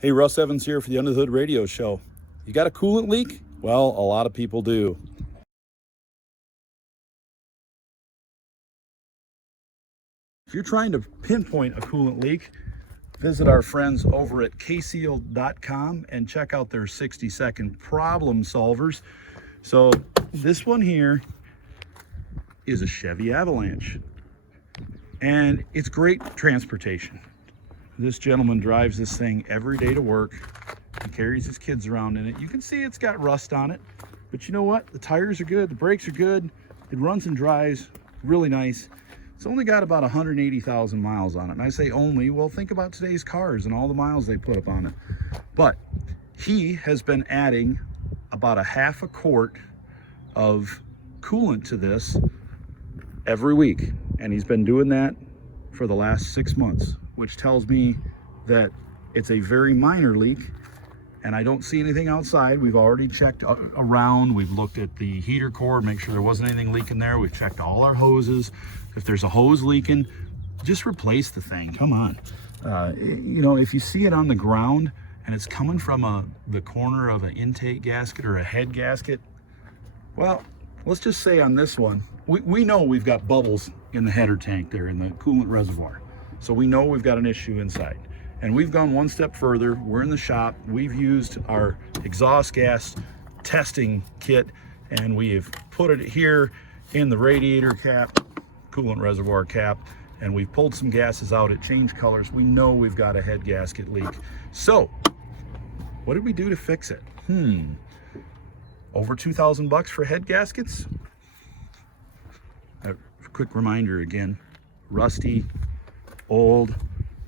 Hey, Russ Evans here for the Under the Hood radio show. You got a coolant leak? Well, a lot of people do. If you're trying to pinpoint a coolant leak, visit our friends over at K-Seal.com and check out their 60-second problem solvers. So this one here is a Chevy Avalanche, and it's great transportation. This gentleman drives this thing every day to work. He carries his kids around in it. You can see it's got rust on it, but you know what? The tires are good, the brakes are good. It runs and drives really nice. It's only got about 180,000 miles on it. And I say only, well, think about today's cars and all the miles they put up on it. But he has been adding about a half a quart of coolant to this every week. And he's been doing that for the last 6 months, which tells me that it's a very minor leak, and I don't see anything outside. We've already checked around. We've looked at the heater core, make sure there wasn't anything leaking there. We've checked all our hoses. If there's a hose leaking, just replace the thing. Come on. You know, if you see it on the ground and it's coming from the corner of an intake gasket or a head gasket, well, let's just say on this one, we know we've got bubbles in the header tank there in the coolant reservoir. So we know we've got an issue inside. And we've gone one step further. We're in the shop. We've used our exhaust gas testing kit, and we've put it here in the radiator cap, coolant reservoir cap, and we've pulled some gases out. It changed colors. We know we've got a head gasket leak. So what did we do to fix it? Over 2,000 bucks for head gaskets? A quick reminder again, rusty, old.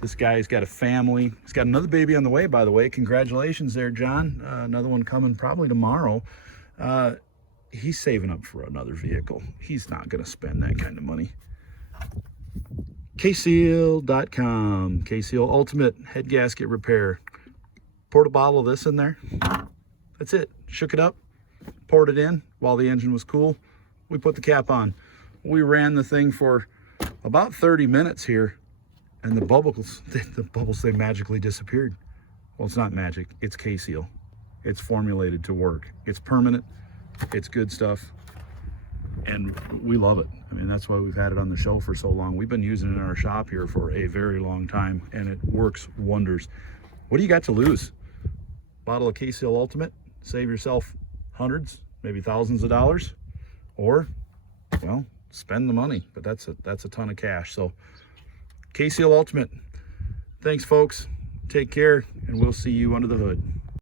This guy's got a family. He's got another baby on the way, by the way. Congratulations there, John. Another one coming probably tomorrow. He's saving up for another vehicle. He's not going to spend that kind of money. K-Seal.com. K-Seal Ultimate Head Gasket Repair. Poured a bottle of this in there. That's it. Shook it up. Poured it in while the engine was cool. We put the cap on. We ran the thing for about 30 minutes here. And the bubbles, they magically disappeared. Well, it's not magic, it's K-Seal. It's formulated to work. It's permanent, it's good stuff, and we love it. I mean, that's why we've had it on the show for so long. We've been using it in our shop here for a very long time, and it works wonders. What do you got to lose? Bottle of K-Seal Ultimate, save yourself hundreds, maybe thousands of dollars, or, well, spend the money, but that's a ton of cash. So K-Seal Ultimate. Thanks, folks. Take care, and we'll see you under the hood.